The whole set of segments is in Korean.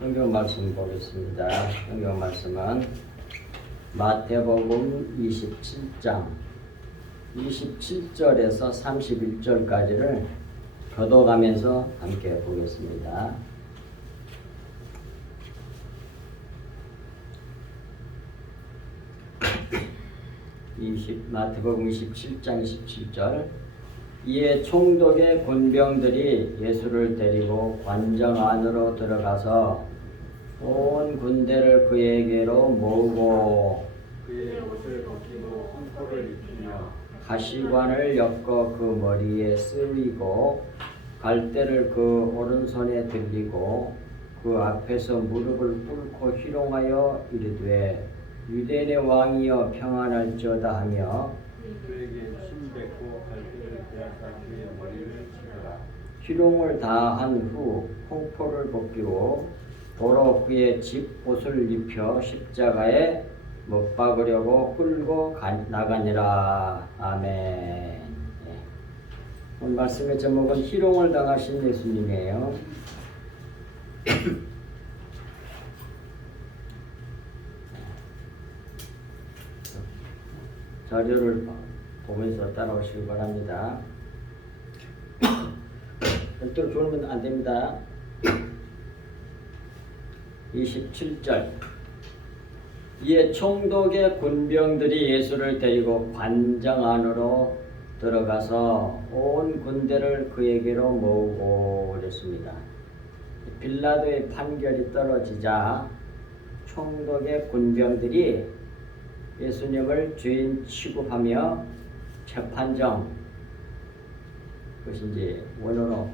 성경 말씀 보겠습니다. 성경 말씀은 마태복음 27장 27절에서 31절까지를 교독하면서 함께 보겠습니다. 마태복음 27장 27절. 이에 총독의 군병들이 예수를 데리고 관정 안으로 들어가서 온 군대를 그에게로 모으고 그의 옷을 벗기고 흠포를 입히며 가시관을 엮어 그 머리에 쓰이고 갈대를 그 오른손에 들리고 그 앞에서 무릎을 꿇고 희롱하여 이르되 유대인의 왕이여 평안할지어다 하며 그에게 침 뱉고 갈대를 빼앗아 그의 머리를 치더라. 희롱을 다 한 후 홍포를 벗기고 도로 그의 집 옷을 입혀 십자가에 못 박으려고 끌고 나가니라. 아멘. 예. 오늘 말씀의 제목은 희롱을 당하신 예수님이에요. 자료를 보면서 따라오시기 바랍니다. 별도로 졸으면 안 됩니다. 27절. 이에 총독의 군병들이 예수를 데리고 관정 안으로 들어가서 온 군대를 그에게로 모으고 그랬습니다. 빌라도의 판결이 떨어지자 총독의 군병들이 예수님을 죄인 취급하며 재판정, 그것이 이제 원어로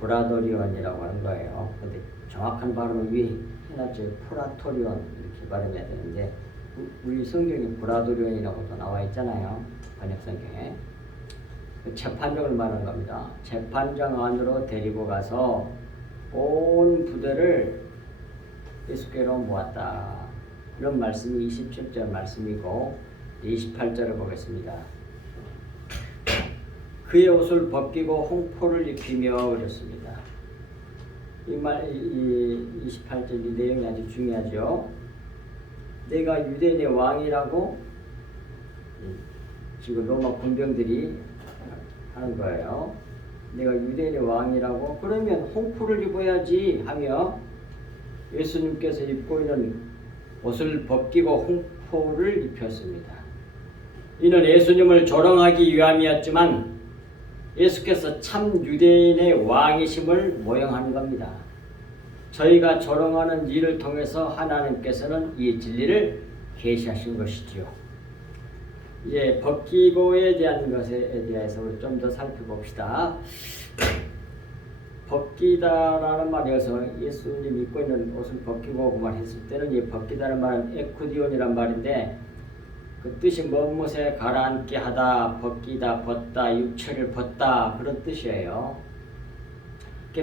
브라도리온이라고 하는 거예요. 근데 정확한 발음은 위에 해놨죠. 프라토리온 이렇게 발음해야 되는데 우리 성경이 브라도리온이라고도 나와 있잖아요. 번역 성경에. 재판정을 말하는 겁니다. 재판정 안으로 데리고 가서 온 부대를 예수께로 모았다. 이런 말씀이 27절 말씀이고 28절을 보겠습니다. 그의 옷을 벗기고 홍포를 입히며 그랬습니다. 이 28절 이 내용이 아주 중요하죠. 내가 유대인의 왕이라고 지금 로마 군병들이 하는 거예요. 내가 유대인의 왕이라고 그러면 홍포를 입어야지 하며 예수님께서 입고 있는 옷을 벗기고 홍포를 입혔습니다. 이는 예수님을 조롱하기 위함이었지만 예수께서 참 유대인의 왕이심을 모형하는 겁니다. 저희가 조롱하는 일을 통해서 하나님께서는 이 진리를 계시하신 것이지요. 이제 벗기고에 대한 것에 대해서 좀 더 살펴봅시다. 벗기다라는 말이어서 예수님이 입고 있는 옷을 벗기고 그 말 했을 때는 이 벗기다는 말은 에쿠디온이란 말인데 그 뜻이 멋못에 가라앉게 하다, 벗기다, 벗다, 육체를 벗다 그런 뜻이에요.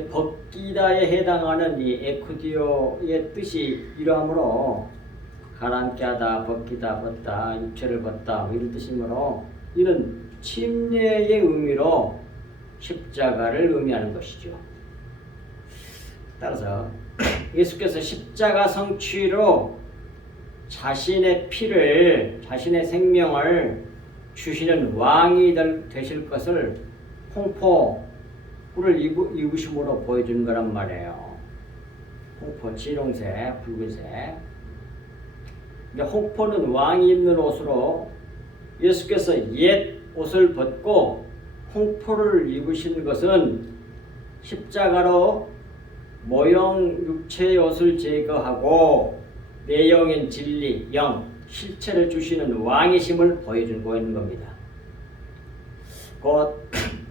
벗기다에 해당하는 이 에쿠디오의 뜻이 이러므로 가라앉게 하다, 벗기다, 벗다, 육체를 벗다 뭐 이런 뜻이므로 이는 침례의 의미로 십자가를 의미하는 것이죠. 따라서 예수께서 십자가 성취로 자신의 피를, 자신의 생명을 주시는 왕이 되실 것을 홍포를 입으심으로 보여준 거란 말이에요. 홍포, 진홍색, 붉은색. 홍포는 왕이 입는 옷으로 예수께서 옛 옷을 벗고 홍포를 입으신 것은 십자가로 모형 육체의 옷을 제거하고 내영인 진리, 영, 실체를 주시는 왕이심을 보여주고 있는 겁니다. 곧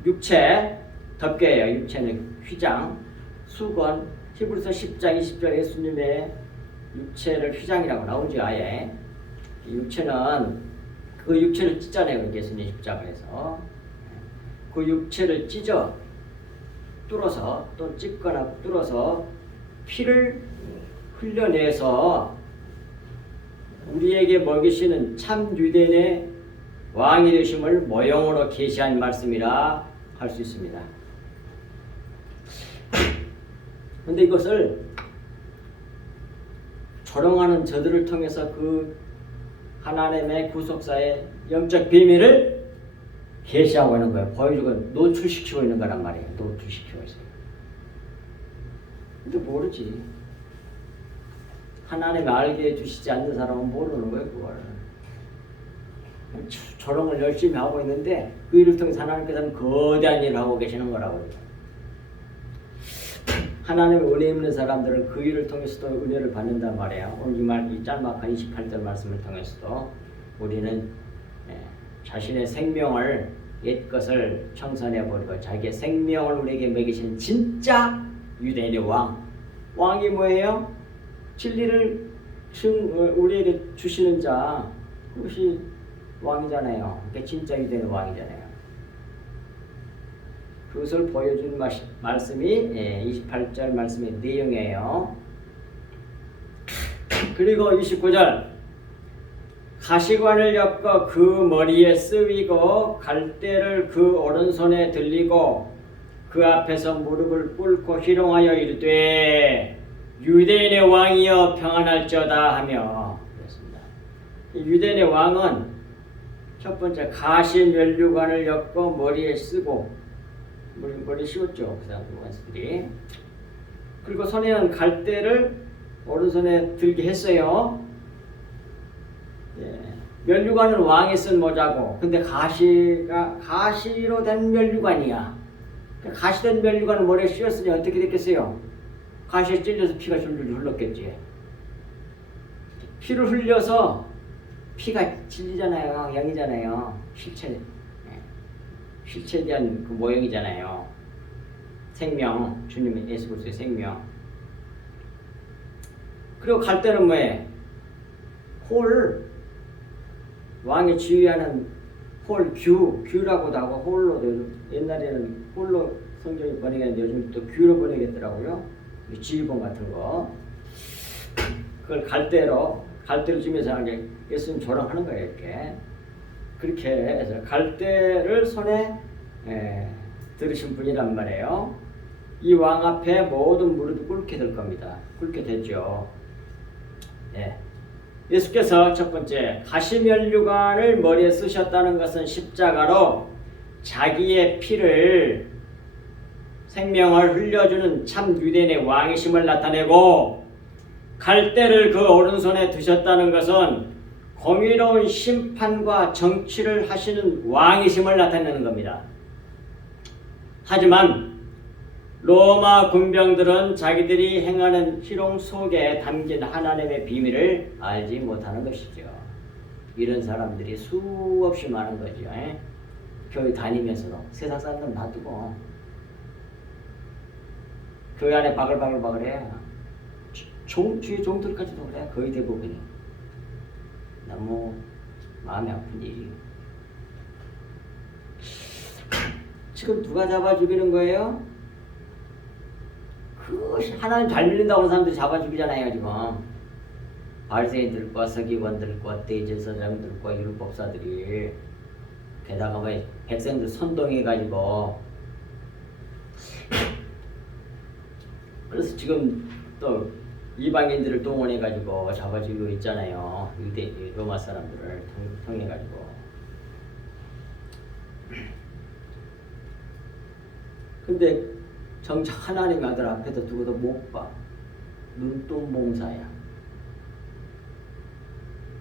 육체, 덮개예요. 육체는 휘장, 수건, 히브리서 10장 20절 예수님의 육체를 휘장이라고 나오죠. 아예 육체는 그 육체를 찢어내요. 예수님 십자가에서 그 육체를 찢어 뚫어서 또 찢거나 뚫어서 피를 흘려내서 우리에게 먹이시는 참 유대인의 왕이 되심을 모형으로 계시한 말씀이라 할 수 있습니다. 그런데 이것을 조롱하는 저들을 통해서 그 하나님의 구속사의 영적 비밀을 계시하고 있는 거예요. 보여주고 노출시키고 있는 거란 말이에요. 노출시키고 있어요. 근데 모르지. 하나님이 알게 해주시지 않는 사람은 모르는 거예요. 그걸. 조롱을 열심히 하고 있는데 그 일을 통해서 하나님께서는 거대한 일을 하고 계시는 거라고요. 하나님의 은혜 있는 사람들은 그 일을 통해서도 은혜를 받는단 말이에요. 오늘 이 짤막한 28절 말씀을 통해서도 우리는 자신의 생명을 옛것을 청산해버리고 자기의 생명을 우리에게 먹이신 진짜 유대인의 왕이 뭐예요? 진리를 우리에게 주시는 자, 그것이 왕이잖아요. 그게 진짜 유대인의 왕이잖아요. 그것을 보여준 말씀이 28절 말씀의 내용이에요. 그리고 29절 가시관을 엮어 그 머리에 쓰이고 갈대를 그 오른손에 들리고 그 앞에서 무릎을 꿇고 희롱하여 이르되 유대인의 왕이여 평안할지어다 하며 그랬습니다. 유대인의 왕은 첫 번째 가시 면류관을 엮고 머리에 쓰고 머리에 씌웠죠. 그 사람 왕들이. 그리고 손에는 갈대를 오른손에 들게 했어요. 면류관은 왕이 쓴 모자고, 근데 가시로 된 면류관이야. 가시된 면류관을 머리에 씌웠으니 어떻게 됐겠어요? 가시에 찔려서 피가 줄줄 흘렀겠지. 피를 흘려서 피가 진리잖아요. 영이잖아요. 실체에 대한 그 모형이잖아요. 생명, 주님의 예수 그리스도의 생명. 그리고 갈대는 뭐예요? 왕이 지휘하는 규라고도 하고 홀로도 옛날에는 홀로 성경이 번역했는데 요즘 또 규로 번역했더라고요. 지휘본 같은 거. 그걸 갈대를 주면서 예수님 조롱하는 거예요. 이렇게. 그렇게 해서 갈대를 손에 들으신 분이란 말이에요. 이 왕 앞에 모든 무릎이 꿇게 될 겁니다. 꿇게 되죠. 예수께서 첫 번째 가시면류관을 머리에 쓰셨다는 것은 십자가로 자기의 피를 생명을 흘려주는 참 유대인의 왕이심을 나타내고 갈대를 그 오른손에 드셨다는 것은 공의로운 심판과 정치를 하시는 왕이심을 나타내는 겁니다. 하지만 로마 군병들은 자기들이 행하는 희롱 속에 담긴 하나님의 비밀을 알지 못하는 것이죠. 이런 사람들이 수없이 많은 거죠. 교회 다니면서도 세상 사람들 놔두고 교회 안에 바글바글해. 주의 종들까지도 그래. 거의 대부분이. 너무 마음이 아픈 일이에요. 지금 누가 잡아 죽이는 거예요? 하나님 잘 믿는다고 하는 사람들이 잡아 죽이잖아요. 지금 바리새인들과 서기관들과 대제사장들과 율법사들이 게다가 왜 백성들 선동해가지고 그래서 지금 또 이방인들을 동원해가지고 잡아 죽이고 있잖아요. 로마 사람들을 통해가지고. 근데 정작 하나님 아들 앞에도 두고도 못 봐. 눈동봉사야.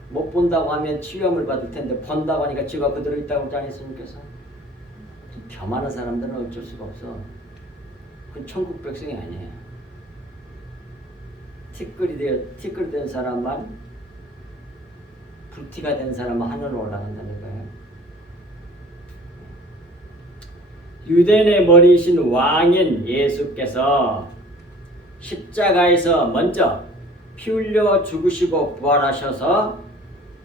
못 본다고 하면 치유함을 받을 텐데 본다고 하니까 지가 그대로 있다고 하지 않았습니까? 겸하는 사람들은 어쩔 수가 없어. 그건 천국 백성이 아니에요. 티끌이 된 사람만, 불티가 된 사람만 하늘로 올라간다는 거예요. 유대인의 머리이신 왕인 예수께서 십자가에서 먼저 피 흘려 죽으시고 부활하셔서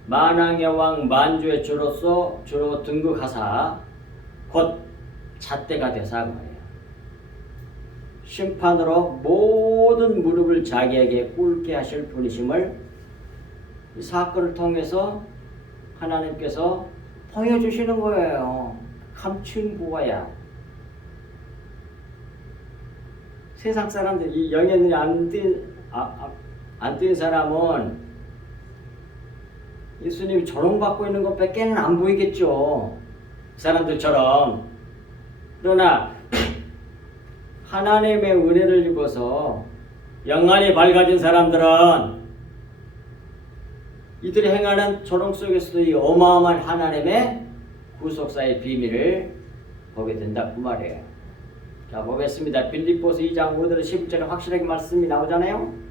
만왕의 왕 만주의 주로 등극하사 곧 잣대가 되사 거예요. 심판으로 모든 무릎을 자기에게 꿇게 하실 분이심을 이 사건을 통해서 하나님께서 보여주시는 거예요. 감춘 보아야. 세상 사람들이 이 영의 눈이 안 안 뜬 사람은 예수님이 조롱받고 있는 것밖에는 안 보이겠죠. 그 사람들처럼. 그러나 하나님의 은혜를 입어서 영안이 밝아진 사람들은 이들이 행하는 조롱 속에서도 이 어마어마한 하나님의 구속사의 비밀을 보게 된다 그 말이에요. 자 보겠습니다. 빌립보서 2장 5절 11절에 확실하게 말씀이 나오잖아요.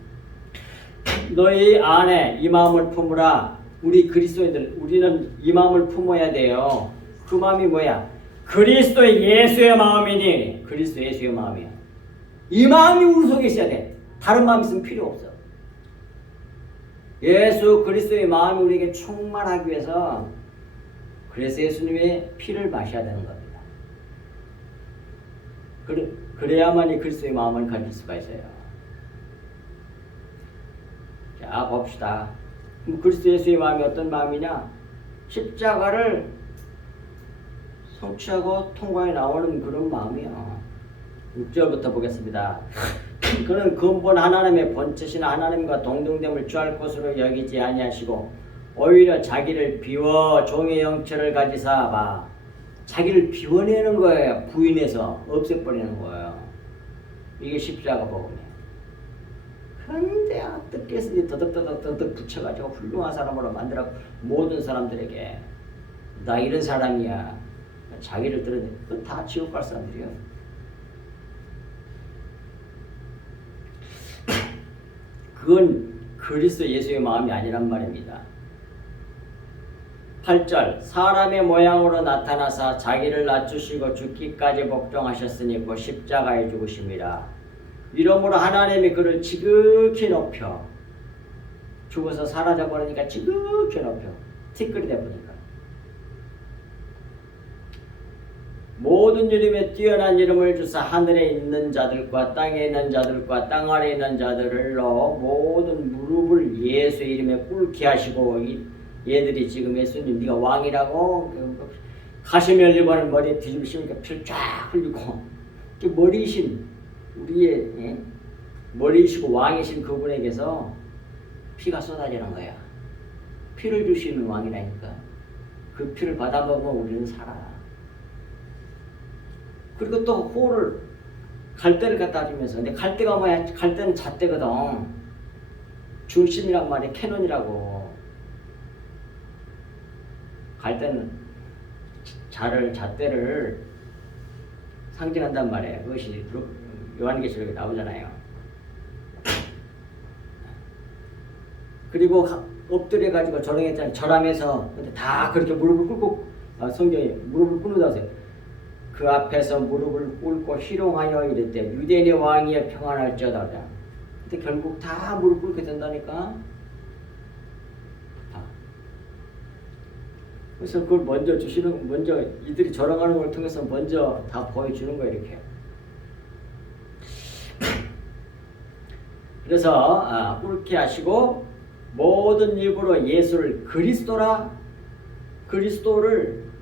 너희 안에 이 마음을 품으라. 우리 그리스도인들 우리는 이 마음을 품어야 돼요. 그 마음이 뭐야? 그리스도 예수의 마음이니. 그리스도 예수의 마음이야. 이 마음이 우리 속에 있어야 돼. 다른 마음 있으면 필요 없어. 예수 그리스도의 마음이 우리에게 충만하기 위해서 그래서 예수님의 피를 마셔야 되는 겁니다. 그래야만이 그리스도의 마음을 가질 수가 있어요. 자 봅시다. 그럼 그리스도 예수의 마음이 어떤 마음이냐? 십자가를 성취하고 통과해 나오는 그런 마음이야. 6절부터 보겠습니다. 그는 근본 하나님의 본체신 하나님과 동등됨을 취할 것으로 여기지 아니하시고 오히려 자기를 비워 종의 형체를 가지사 봐. 자기를 비워내는 거예요. 부인해서 없애버리는 거예요. 이게 십자가 복음이에요. 근데 뜻께서 더덕더덕 붙여가지고 훌륭한 사람으로 만들어 모든 사람들에게 나 이런 사람이야. 자기를 드러내. 그거 다 지옥 갈 사람들이에요. 그건 그리스도 예수의 마음이 아니란 말입니다. 8절 사람의 모양으로 나타나사 자기를 낮추시고 죽기까지 복종하셨으니 그 십자가에 죽으심이라. 이러므로 하나님이 그를 지극히 높여 죽어서 사라져버리니까 지극히 높여 티끌이 돼버리니까 모든 이름에 뛰어난 이름을 주사 하늘에 있는 자들과 땅에 있는 자들과 땅 아래에 있는 자들을 넣어 모든 무릎을 예수의 이름에 꿇게 하시고 얘들이 지금 예수님 네가 왕이라고 가시 열리고 하는 머리에 뒤집으시니까 피를 쫙 흘리고 머리이신 우리의 머리이시고 왕이신 그분에게서 피가 쏟아지는 거야. 피를 주시는 왕이라니까. 그 피를 받아먹으면 우리는 살아. 그리고 또 호를 갈대를 갖다 주면서 근데 갈대가 뭐야? 갈대는 잣대거든. 중심이란 말이야. 캐논이라고. 갈대는 잣대를 상징한단 말이에요. 그것이 요한계시록에 나오잖아요. 그리고 엎드려 가지고 절행했잖아요. 절함에서 근데 다 그렇게 무릎을 꿇고 성경에 무릎을 꿇는다고 하세요. 그 앞에서 무릎을 꿇고 희롱하여 이랬대. 유대인의 왕이여 평안할지어다. 근데 결국 다 무릎 꿇게 된다니까. 그래서 그걸 먼저 주시는, 먼저 이들이 절항하는 걸 통해서 먼저 다 보여주는 거예요, 이렇게. 그래서 꿇게 하시고 모든 입으로 예수를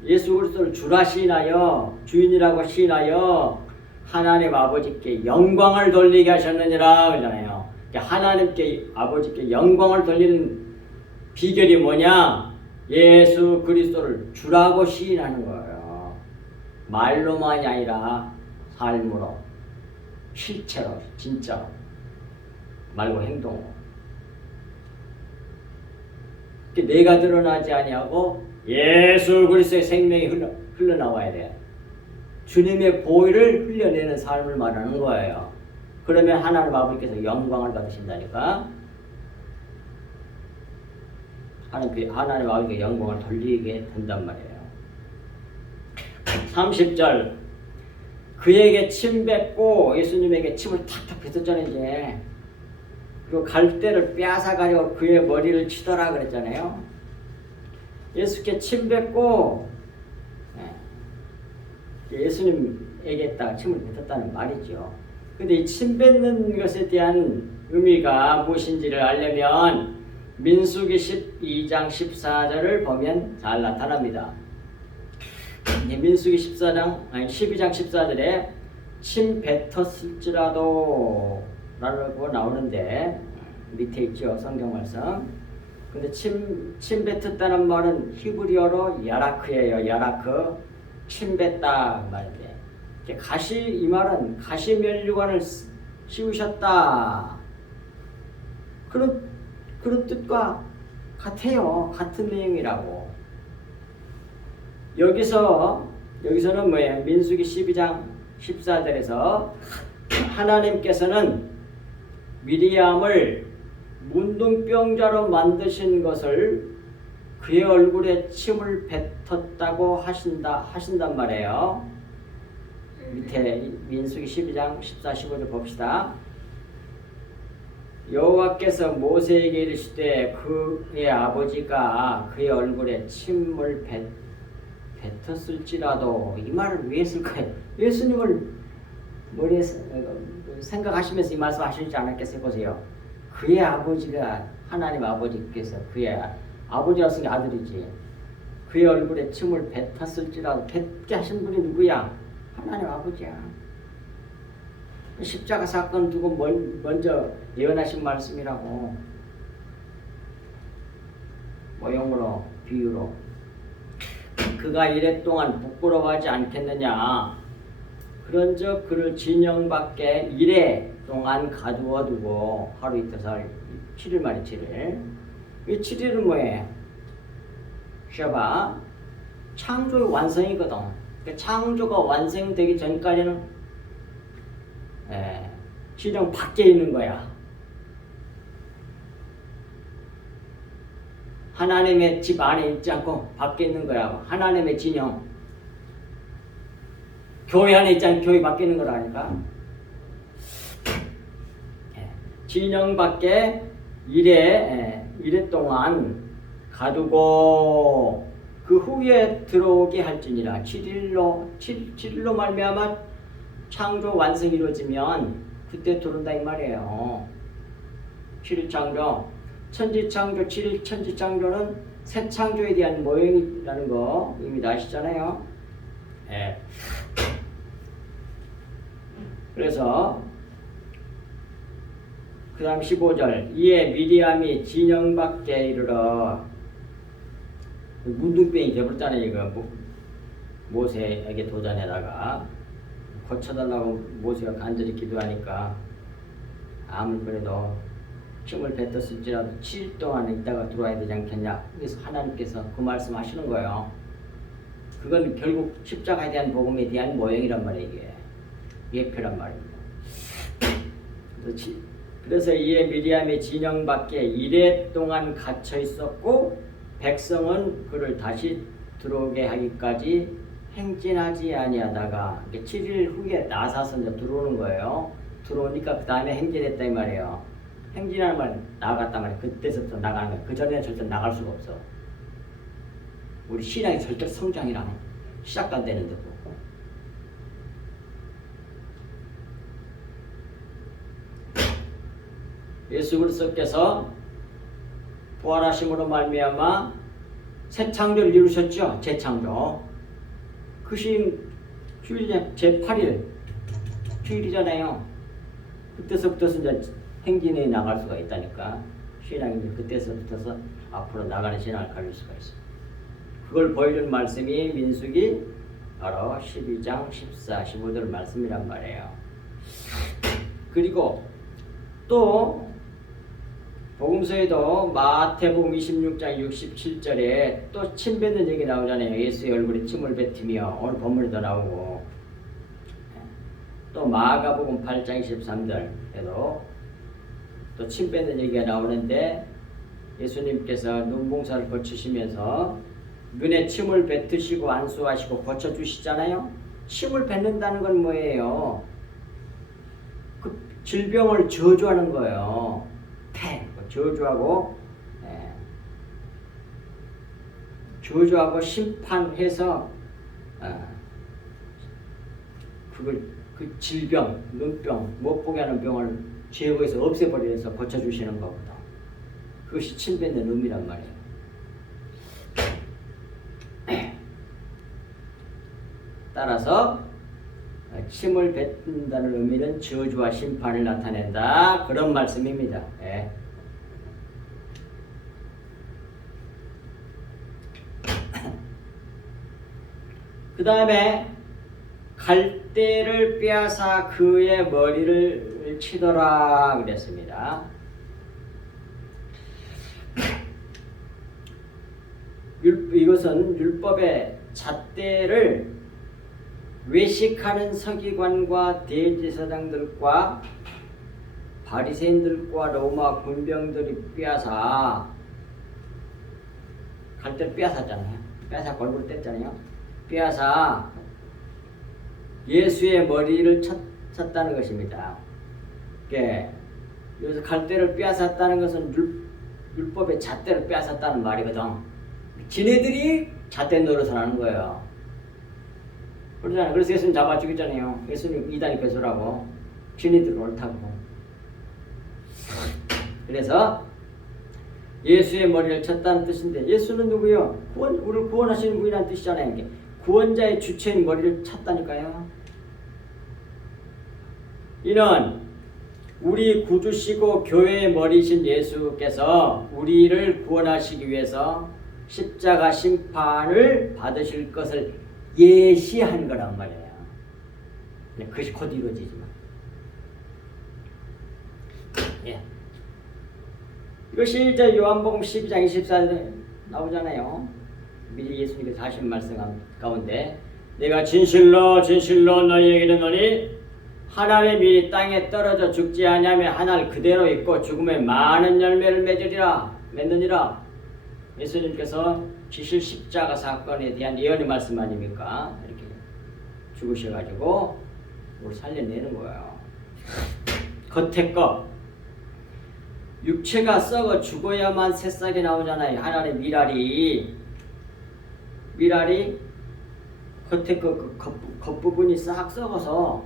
예수 그리스도를 주라 시인하여 주인이라고 시인하여 하나님 아버지께 영광을 돌리게 하셨느니라 그러잖아요. 하나님께 아버지께 영광을 돌리는 비결이 뭐냐? 예수 그리스도를 주라고 시인하는 거예요. 말로만이 아니라 삶으로, 실체로, 진짜로, 말고 행동으로. 내가 드러나지 아니하고 예수 그리스도의 생명이 흘러나와야 돼. 주님의 보혈을 흘려내는 삶을 말하는 거예요. 그러면 하나님 아버지께서 영광을 받으신다니까. 하나님 아버지께 영광을 돌리게 된단 말이에요. 30절 그에게 침 뱉고 예수님에게 침을 탁탁 뱉었잖아요. 이제 그리고 갈대를 빼앗아가지고 그의 머리를 치더라 그랬잖아요. 예수께 침 뱉고 예수님에게 딱 침을 뱉었다는 말이죠. 근데 이 침 뱉는 것에 대한 의미가 무엇인지를 알려면 민수기 12장 14절을 보면 잘 나타납니다. 민수기 12장 14절에 침 뱉었을지라도 라고 나오는데 밑에 있죠. 성경 말씀. 근데 침 뱉었다는 말은 히브리어로 야라크예요. 야라크. 침 뱉다 말인데. 이 말은 가시 면류관을 씌우셨다. 그런 뜻과 같아요. 같은 내용이라고. 여기서는 뭐예요? 민수기 12장 14절에서 하나님께서는 미리암을 문둥병자로 만드신 것을 그의 얼굴에 침을 뱉었다고 하신단 말이에요. 밑에 민수기 12장 14, 15절 봅시다. 여호와께서 모세에게 이르시되 그의 아버지가 그의 얼굴에 침을 뱉었을지라도 이 말을 왜 했을까요? 예수님을 머리에 생각하시면서 이 말씀 하시지 않았겠어요? 보세요. 그의 아버지가 하나님 아버지께서 그의 아버지라 쓴 게 아들이지. 그의 얼굴에 침을 뱉었을지라도 뱉게 하신 분이 누구야? 하나님 아버지야. 십자가 사건 두고 먼저 예언하신 말씀이라고. 모형으로 비유로 그가 이래 동안 부끄러워하지 않겠느냐. 그런즉 그를 진영 밖에 이래 동안 가두어 두고 하루 이틀 7일 만에 7일. 이 7일은 뭐예요? 셔바 창조의 완성이거든. 그러니까 창조가 완성되기 전까지는 진영 밖에 있는 거야. 하나님의 집 안에 있지 않고 밖에 있는 거야. 하나님의 진영. 교회 안에 있지 않고 교회 밖에 있는 거라니까. 진영 밖에 이래 동안 가두고 그 후에 들어오게 할지니라. 7일로 말미암아 창조 완성이 이루어지면 그때 들어온다 이 말이에요. 7일 창조, 천지 창조, 7일 천지 창조는 새 창조에 대한 모형이라는 거 이미 아시잖아요. 그래서 그 다음 15절 이에 미리암이 진영 밖에 이르러 문둥병이 되버렸잖아요. 이거 모세에게 도전에다가 고쳐달라고 모세가 간절히 기도하니까 아무리 그래도 침을 뱉었을지라도 7일 동안 있다가 들어와야 되지 않겠냐. 그래서 하나님께서 그 말씀 하시는 거예요. 그건 결국 십자가에 대한 복음에 대한 모형이란 말이에요. 이게 예표란 말입니다. 그래서 이에 미리암이 진영 밖에 이래 동안 갇혀 있었고 백성은 그를 다시 들어오게 하기까지 행진하지 아니하다가 7일 후에 나서서 이제 들어오는 거예요. 들어오니까 그 다음에 행진했다 이 말이에요. 행진하는 말 나갔단 말이에요. 그때서부터 나가는 거예요. 그 전에는 절대 나갈 수가 없어. 우리 신앙이 절대 성장이랑 시작도 안 되는데도. 예수 그리스도께서 부활하심으로 말미암아 새 창조를 이루셨죠. 재창조. 그 시임 주일이 제8일 주일이잖아요. 그때서부터 이제 행진에 나갈 수가 있다니까. 신앙이 이제 그때서부터 앞으로 나가는 신앙을 가질 수가 있어. 그걸 보여준 말씀이 민수기 바로 12장 14, 15절 말씀이란 말이에요. 그리고 또 복음서에도 마태복음 26장 67절에 또 침 뱉는 얘기 나오잖아요. 예수의 얼굴에 침을 뱉으며 오늘 본문에도 나오고 또 마가복음 8장 23절에도 또 침 뱉는 얘기가 나오는데 예수님께서 눈봉사를 거치시면서 눈에 침을 뱉으시고 안수하시고 고쳐주시잖아요. 침을 뱉는다는 건 뭐예요? 그 질병을 저주하는 거예요. 저주하고 심판해서 그 질병, 눈병, 못 보게 하는 병을 제거해서 없애버리면서 고쳐주시는 거거든. 그것이 침 뱉는 의미란 말이에요. 따라서 침을 뱉는다는 의미는 저주와 심판을 나타낸다. 그런 말씀입니다. 그 다음에 갈대를 빼앗아 그의 머리를 치더라 그랬습니다. 이것은 율법의 잣대를 외식하는 서기관과 대제사장들과 바리새인들과 로마 군병들이 빼앗아 갈대를 빼앗았잖아요. 빼앗아 골고루 뗐잖아요. 빼앗아 예수의 머리를 쳤다는 것입니다. 여기서 갈대를 빼앗았다는 것은 율법의 잣대를 빼앗았다는 말이거든. 지네들이 잣대 노릇을 하는 거예요. 그러잖아요. 그래서 예수님 잡아 죽였잖아요. 예수님 이단이 교수라고. 지네들 옳다고. 그래서 예수의 머리를 쳤다는 뜻인데 예수는 누구요? 우리를 구원하시는 분이라는 뜻이잖아요. 이게. 구원자의 주체인 머리를 쳤다니까요. 이는 우리 구주시고 교회의 머리신 예수께서 우리를 구원하시기 위해서 십자가 심판을 받으실 것을 예시한 거란 말이에요. 그것이 곧 이루어지지만. 예. 이것이 이제 요한복음 12장 24절에 나오잖아요. 미리 예수님께서 하신 말씀 가운데 내가 진실로 진실로 너희에게 이르노니 하나님이 땅에 떨어져 죽지 아니하면 하늘 그대로 있고 죽음에 많은 열매를 맺느니라. 예수님께서 지실 십자가 사건에 대한 예언의 말씀 아닙니까? 이렇게 죽으셔가지고 우리 살려내는 거예요. 겉에 거 육체가 썩어 죽어야만 새싹이 나오잖아요. 하나의 미랄이 겉에 그 겉부분이 싹 썩어서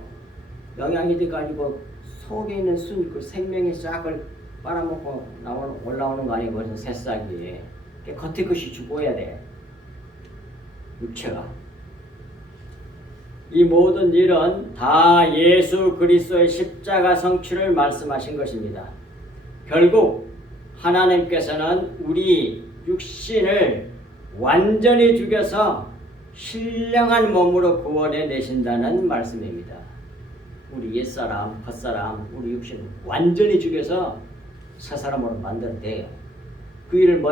영양이 돼가지고 속에 있는 그 생명의 싹을 빨아먹고 올라오는 거 아니에요. 그래서 새싹이 겉에 것이 죽어야 돼. 육체가. 이 모든 일은 다 예수 그리스도의 십자가 성취를 말씀하신 것입니다. 결국 하나님께서는 우리 육신을 완전히 죽여서 신령한 몸으로 구원해 내신다는 말씀입니다. 우리 옛사람, 겉사람, 우리 육신을 완전히 죽여서 새 사람으로 만들어내요. 그 일을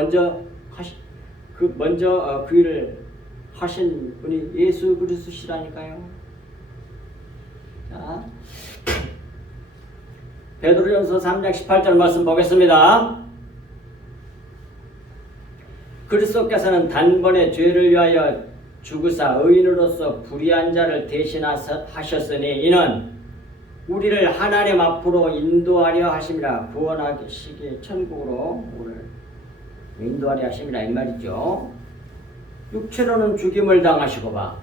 그 일을 하신 분이 예수 그리스도시라니까요. 자, 베드로전서 3장 18절 말씀 보겠습니다. 그리스도께서는 단번에 죄를 위하여 죽으사 의인으로서 불의한 자를 대신하셨으니 이는 우리를 하나님 앞으로 인도하려 하심이라. 구원하시기 천국으로 우리를 인도하려 하심이라 이 말이죠. 육체로는 죽임을 당하시고 봐.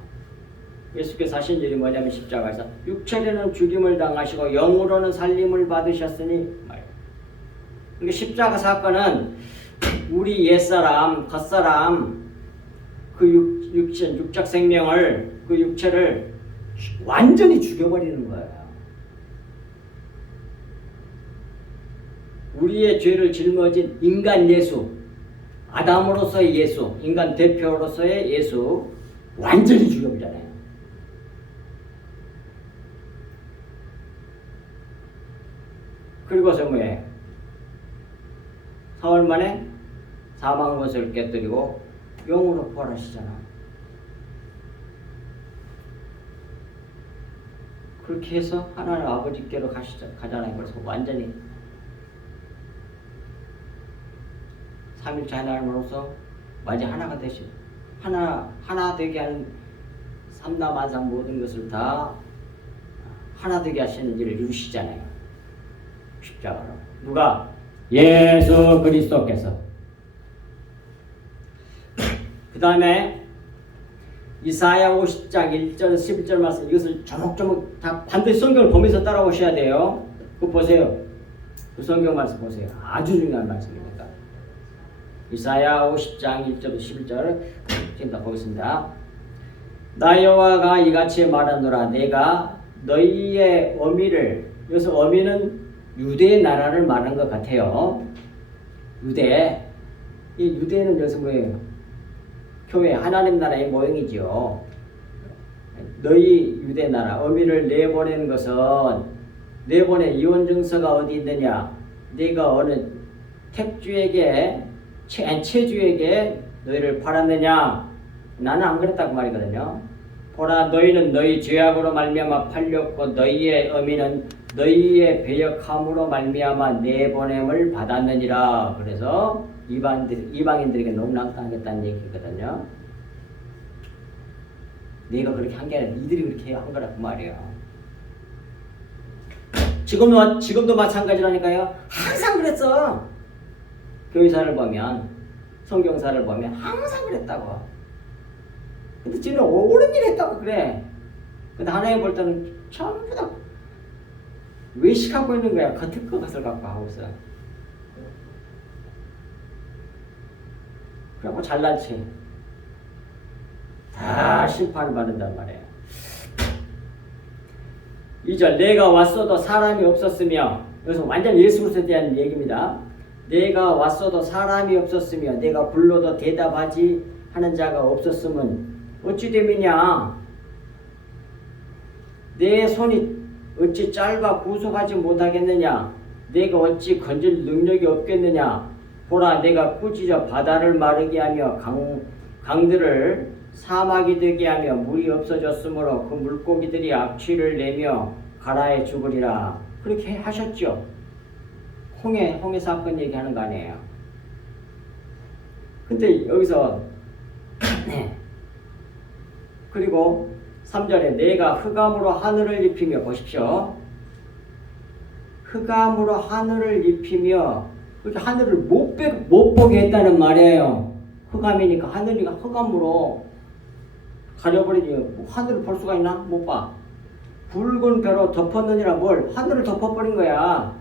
예수께서 하신 일이 뭐냐면 십자가에서 육체로는 죽임을 당하시고 영으로는 살림을 받으셨으니 말이에요. 그러니까 십자가 사건은 우리 옛사람, 겉사람 그 육적 생명을 그 육체를 완전히 죽여버리는 거예요. 우리의 죄를 짊어진 인간 예수, 아담으로서의 예수, 인간 대표로서의 예수 완전히 죽여버리잖아요. 그리고서 뭐예요? 사흘 만에 사망 것을 깨뜨리고 영으로 부활하시잖아. 그렇게 해서 하나님 아버지께로 가잖아요. 그래서 완전히 삼일째 하나님으로서 완전 하나가 되시고 하나 되게 하는 삼라만상 모든 것을 다 하나 되게 하시는 일을 이루시잖아요. 십자가로. 누가? 예수 그리스도께서. 그 다음에 이사야 50장 1절 11절 말씀 이것을 조목조목 다 반드시 성경을 보면서 따라오셔야 돼요. 그거 보세요. 그 성경 말씀 보세요. 아주 중요한 말씀입니다. 이사야 50장 1절 11절 지금 다 보겠습니다. 나 여호와가 이같이 말하노라. 내가 너희의 어미를, 여기서 어미는 유대의 나라를 말하는 것 같아요. 유대. 이 유대는 여기서 뭐예요? 교회 하나님 나라의 모형이죠. 너희 유대 나라 어미를 내보낸 것은 내보낸 이혼 증서가 어디 있느냐? 네가 어느 택주에게 체주에게 너희를 팔았느냐? 나는 안 그랬다고 말이거든요. 보라 너희는 너희 죄악으로 말미암아 팔렸고 너희의 어미는 너희의 배역함으로 말미암아 내보냄을 받았느니라. 그래서 이방인들에게 농락당하겠다는 얘기거든요. 네가 그렇게 한 게 아니라 니들이 그렇게 한 거라 그 말이에요. 지금도 마찬가지라니까요. 항상 그랬어. 교회사를 보면 성경사를 보면 항상 그랬다고. 근데 지금 옳은 일 했다고 그래. 근데 하나님 볼 때는 전부 다 외식하고 있는 거야. 겉에 것을 갖고 하고 있어. 그래갖고 잘난치. 다 심판을 받는단 말이에요. 2절 내가 왔어도 사람이 없었으며 여기서 완전 예수 그리스도에 대한 얘기입니다. 내가 왔어도 사람이 없었으며 내가 불러도 대답하지 하는 자가 없었으면 어찌 됨이냐? 내 손이 어찌 짧아 구속하지 못하겠느냐? 내가 어찌 건질 능력이 없겠느냐? 보라 내가 꾸짖어 바다를 마르게 하며 강들을 사막이 되게 하며 물이 없어졌으므로 그 물고기들이 악취를 내며 가라에 죽으리라. 그렇게 하셨죠. 홍해 사건 얘기하는 거 아니에요. 근데 여기서 그리고 3절에 내가 흑암으로 하늘을 입히며 보십시오. 흑암으로 하늘을 입히며 그렇게 하늘을 못 보게 했다는 말이에요. 흑암이니까 하늘이가 흑암으로 가려버리니 하늘을 볼 수가 있나? 못 봐. 붉은 배로 덮었느니라 뭘? 하늘을 덮어버린 거야.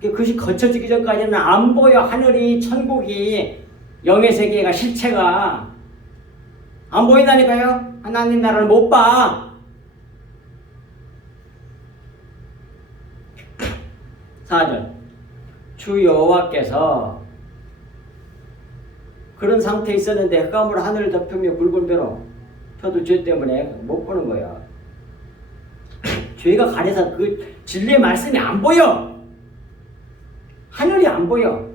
그것이 거쳐지기 전까지는 안 보여. 하늘이 천국이 영의 세계가 실체가 안 보인다니까요. 하나님 나라를 못 봐. 4절 주 여호와께서 그런 상태에 있었는데 흑암으로 하늘을 덮으며 붉은 배로 저도 죄 때문에 못 보는 거야. 죄가 가려서 그 진리의 말씀이 안 보여. 하늘이 안 보여.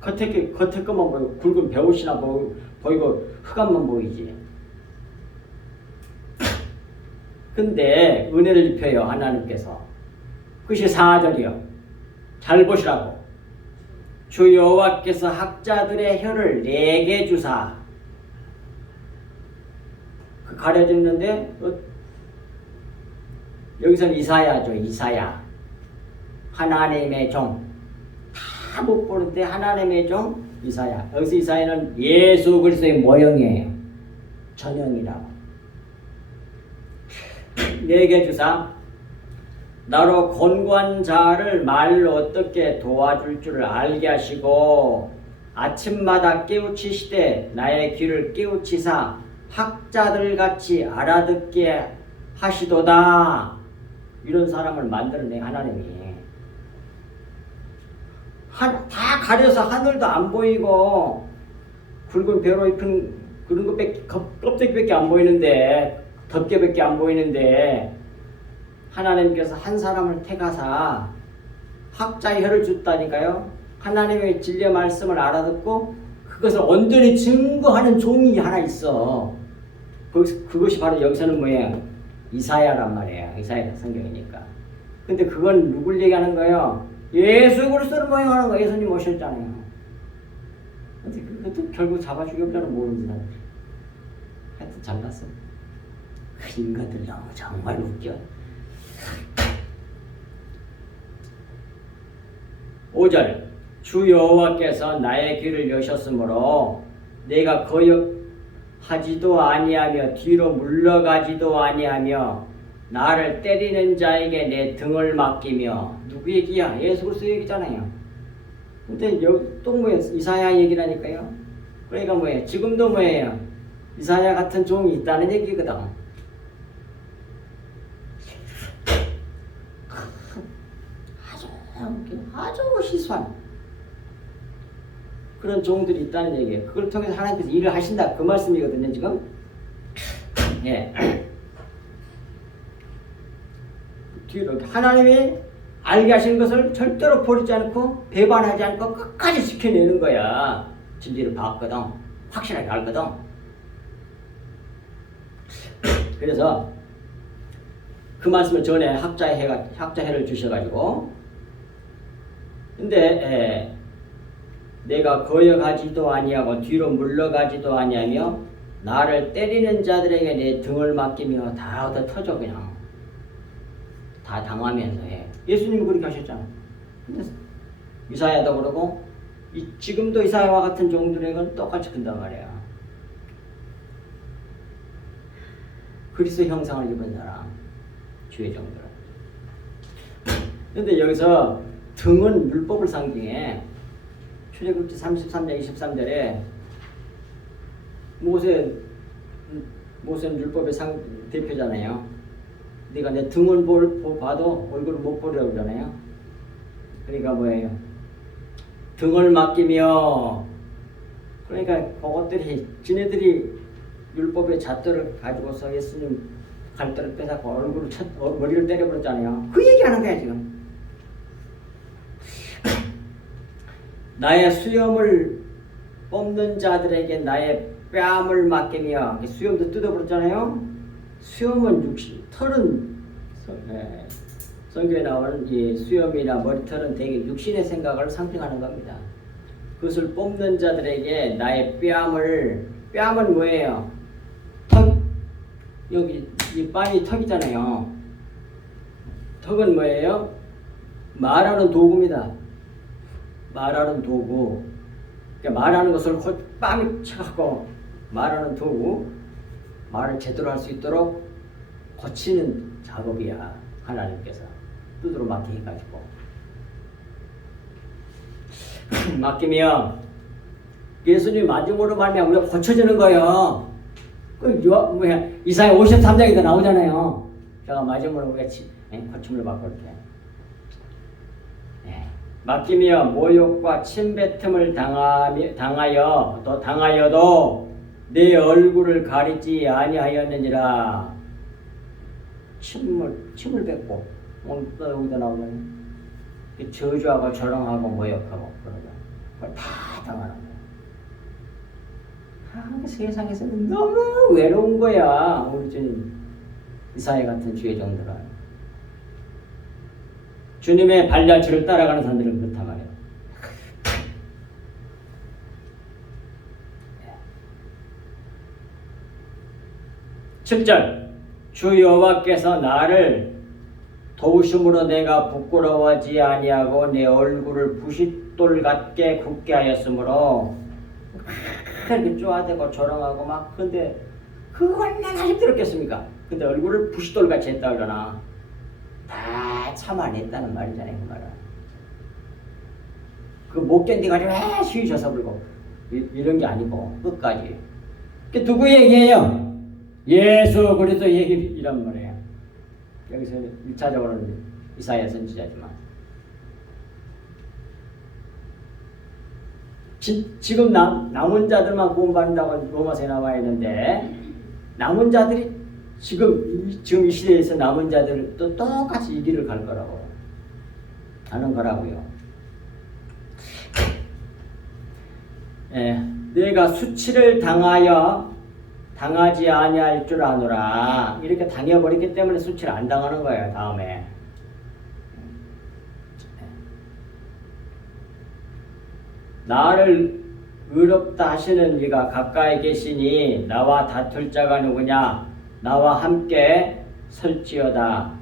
겉에 것만 보이고 굵은 배옷이나 보이고 흑암만 보이지. 근데 은혜를 입혀요 하나님께서. 그것이 4절이요. 잘 보시라고. 주 여호와께서 학자들의 혀를 내게 주사. 그 가려져 있는데 여기서는 이사야죠. 이사야. 하나님의 종. 다 못 보는데 하나님의 종 이사야. 여기서 이사야는 예수 그리스도의 모형이에요. 전형이라고. 내게 주사. 나로 권고한 자를 말로 어떻게 도와줄 줄을 알게 하시고 아침마다 깨우치시되 나의 귀를 깨우치사 학자들 같이 알아듣게 하시도다. 이런 사람을 만들어내 하나님이. 다 가려서 하늘도 안 보이고 굵은 배로 입은 그런 것밖에 껍데기밖에 안 보이는데 덮개밖에 안 보이는데 하나님께서 한 사람을 택하사 학자의 혀를 줬다니까요. 하나님의 진리의 말씀을 알아듣고 그것을 온전히 증거하는 종이 하나 있어. 그것이 바로 여기서는 뭐예요? 이사야란 말이에요. 이사야 성경이니까. 근데 그건 누굴 얘기하는 거예요? 예수 그리스도를 모형하는 거예요. 예수님 오셨잖아요. 근데 그것도 결국 잡아 죽여보자는 모르는 사람. 하여튼 잘났어. 그 인간들 너무 정말 웃겨. 5절 주 여호와께서 나의 귀를 여셨으므로 내가 거역하지도 아니하며 뒤로 물러가지도 아니하며 나를 때리는 자에게 내 등을 맡기며 누구 얘기야? 예수 그리스도 얘기잖아요. 근데 여기 또 뭐예요? 이사야 얘기라니까요. 그러니까 뭐예요? 지금도 뭐예요? 이사야 같은 종이 있다는 얘기거든. 아주 희소한 그런 종들이 있다는 얘기예요. 그걸 통해서 하나님께서 일을 하신다 그 말씀이거든요. 지금 예. 뒤로 하나님이 알게 하신 것을 절대로 버리지 않고 배반하지 않고 끝까지 지켜내는 거야. 진리를 봤거든. 확실하게 알거든. 그래서 그 말씀을 전에 학자해를 주셔가지고 근데 내가 거역하지도 아니하고 뒤로 물러가지도 아니하며 나를 때리는 자들에게 내 등을 맡기며 다 얻어 터져 그냥 다 당하면서 해. 예수님이 그렇게 하셨잖아. 근데 이사야도 그러고 지금도 이사야와 같은 종들에게는 똑같이 큰단 말이야. 그리스도 형상을 입은 사람, 주의 종들. 근데 여기서 등은 율법을 상징해. 출애굽기 33장 23절에 모세는 율법의 대표잖아요. 네가 내 등을 봐도 얼굴을 못 보려고 그러잖아요. 그러니까 뭐예요? 등을 맡기며 그러니까 그것들이 지네들이 율법의 잣대를 가지고서 예수님 갈대를 빼앗고 머리를 때려버렸잖아요. 그 얘기하는 거야 지금. 나의 수염을 뽑는 자들에게 나의 뺨을 맡기며 수염도 뜯어버렸잖아요. 수염은 육신, 털은 성경에 나오는 이 수염이나 머리털은 대개 육신의 생각을 상징하는 겁니다. 그것을 뽑는 자들에게 나의 뺨은 뭐예요? 턱, 여기 이 뺨이 턱이잖아요. 턱은 뭐예요? 말하는 도구입니다. 말하는 도구. 그러니까 말하는 것을 뺨이 쳐갖고 말하는 도구. 말을 제대로 할 수 있도록 고치는 작업이야. 하나님께서 두드러 맡게 해가지고 맡기면 예수님 마지막으로 말하면 우리가 고쳐지는 거예요. 이사야 53장에도 나오잖아요. 제가 마지막으로 우리가 고침을 받고 이렇게 맡기며 모욕과 침뱉음을 당하여도 내 얼굴을 가리지 아니하였느니라. 침을 뱉고 오늘 여기다 나오잖아요. 저주하고 조롱하고 모욕하고 그러죠. 그걸 다 당하는 거야. 세상에서 너무 외로운 거야. 우리 주님 이사야 같은 주의 종들은. 주님의 발자취를 따라가는 사람들은 그렇단 말이에요. 7절 주 여호와께서 나를 도우심으로 내가 부끄러워하지 아니하고 내 얼굴을 부싯돌 같게 굳게 하였으므로 이렇게 쪼아대고 조롱하고 막 근데 그거 얼마나 힘들었겠습니까? 근데 얼굴을 부싯돌 같이 했다 그러나 다 참아냈다는 말이잖아요. 그 말은 그 못 견디가지고 왜 쉬셔서 불고 이런 게 아니고 끝까지. 그 누구 얘기예요? 예수 그리스도 얘기란 말이에요. 여기서 1차적으로는 이사야 선지자지만 지금 남은 자들만 구원받는다고 로마서에 나와 있는데 남은 자들이 지금 이 시대에서 남은 자들도 똑같이 이 길을 갈 거라고 하는 거라고요. 내가 수치를 당하지 아니할 줄 아노라. 이렇게 당해버렸기 때문에 수치를 안 당하는 거예요. 다음에 나를 의롭다 하시는 이가 가까이 계시니 나와 다툴 자가 누구냐? 나와 함께 설지어다.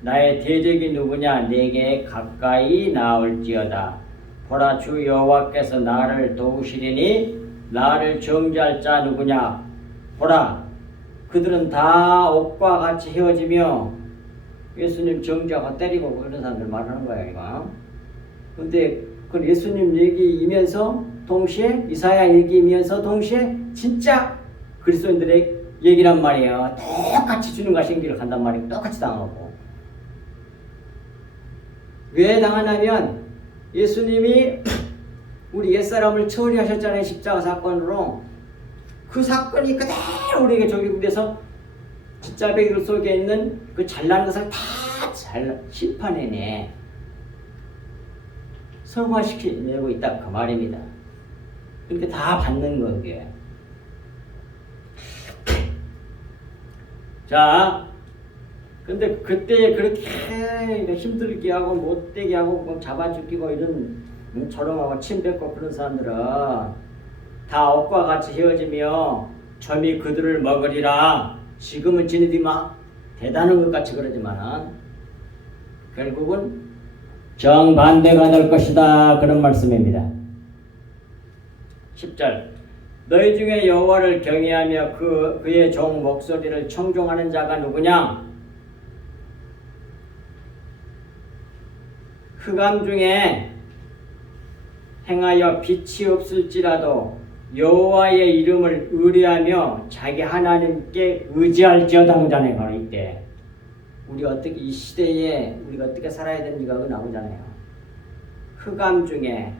나의 대적이 누구냐? 내게 가까이 나올지어다. 보라 주 여호와께서 나를 도우시리니 나를 정죄할 자 누구냐? 보라 그들은 다 옥과 같이 헤어지며 예수님 정죄하고 때리고 그런 사람들 말하는 거야 이거. 근데 그 예수님 얘기이면서 동시에 이사야 얘기이면서 동시에 진짜 그리스도인들의 얘기란 말이에요. 똑같이 주님과 신기를 간단 말이에요. 똑같이 당하고. 왜 당하냐면 예수님이 우리 옛사람을 처리하셨잖아요. 십자가 사건으로. 그 사건이 그대로 우리에게 적용돼서 짓자배기 속에 있는 그 잘난 것을 다 잘 심판해내 성화시키고 있다 그 말입니다. 그렇게 다 받는 거게. 자, 근데 그때 그렇게 힘들게 하고 못되게 하고 잡아 죽이고 이런 조롱하고 침뱉고 그런 사람들은 다 옥과 같이 헤어지며 점이 그들을 먹으리라. 지금은 지네들이 막 대단한 것 같이 그러지만은 결국은 정반대가 될 것이다. 그런 말씀입니다. 10절 너희 중에 여호와를 경외하며 그의 종 목소리를 청종하는 자가 누구냐? 흑암 중에 행하여 빛이 없을지라도 여호와의 이름을 의뢰하며 자기 하나님께 의지할지어다. 하잖아요. 바로 이때 우리가 어떻게 이 시대에 우리가 어떻게 살아야 되는지가 나오잖아요. 흑암 중에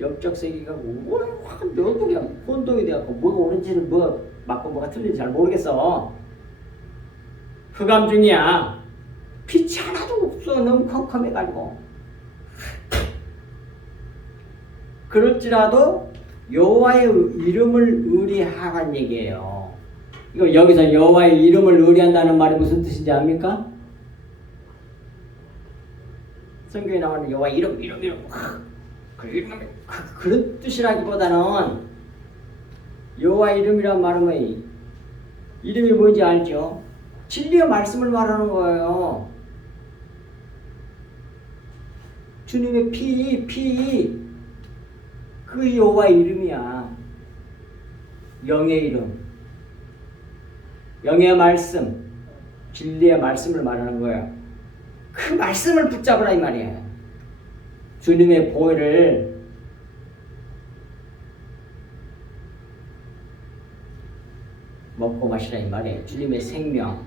영적 세계가 뭐는 확 너무 혼동이 돼갖고 뭐가 옳은지는 뭐 맞고 뭐가 틀린지 잘 모르겠어. 흑암 중이야. 빛이 하나도 없어. 너무 컴컴해가지고. 그럴지라도 여호와의 이름을 의뢰하라는 얘기예요. 이거 여기서 여호와의 이름을 의뢰한다는 말이 무슨 뜻인지 압니까? 성경에 나오는 여호와 이름 그런 뜻이라기보다는 여호와 이름이란 말은 뭐 이름이 뭔지 알죠? 진리의 말씀을 말하는 거예요. 주님의 피 그 여호와 이름이야. 영의 이름, 영의 말씀, 진리의 말씀을 말하는 거예요. 그 말씀을 붙잡으라 이 말이에요. 주님의 보혈을 먹고 마시라 이 말이에요. 주님의 생명,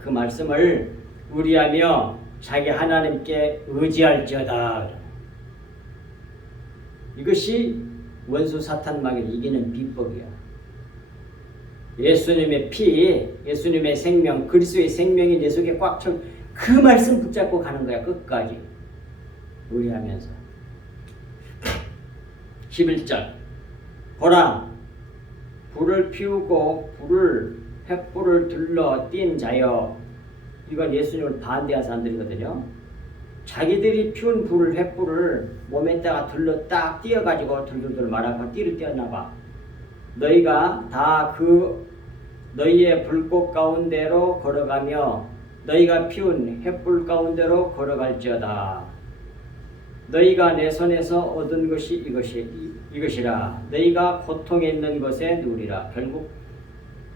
그 말씀을 의리하며 자기 하나님께 의지할지어다. 이것이 원수 사탄 마귀를 이기는 비법이야. 예수님의 피, 예수님의 생명, 그리스도의 생명이 내 속에 꽉 차. 그 말씀 붙잡고 가는 거야. 끝까지 의리하면서. 11절 보라, 불을 피우고 횃불을 들러 띈 자여. 이건 예수님을 반대한 사람들이거든요. 자기들이 피운 횃불을 몸에다가 들러 딱 띄어가지고 들들들 말하고 띠를 띄었나봐. 너희가 다 너희의 불꽃 가운데로 걸어가며 너희가 피운 횃불 가운데로 걸어갈지어다. 너희가 내 손에서 얻은 것이 이것이라. 너희가 고통에 있는 것에 누리라. 결국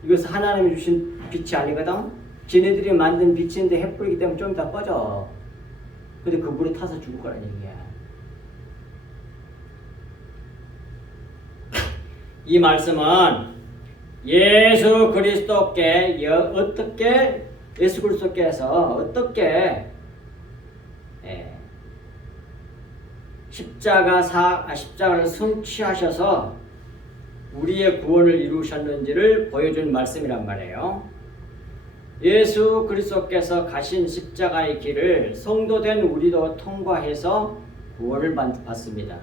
이것은 하나님이 주신 빛이 아니거든. 지네들이 만든 빛인데 횃불이기 때문에 좀 이따 꺼져. 근데 그 불에 타서 죽을 거란 얘기야. 이 말씀은 예수 그리스도께서 어떻게 십자가를 성취하셔서 우리의 구원을 이루셨는지를 보여준 말씀이란 말이에요. 예수 그리스도께서 가신 십자가의 길을 성도된 우리도 통과해서 구원을 받습니다.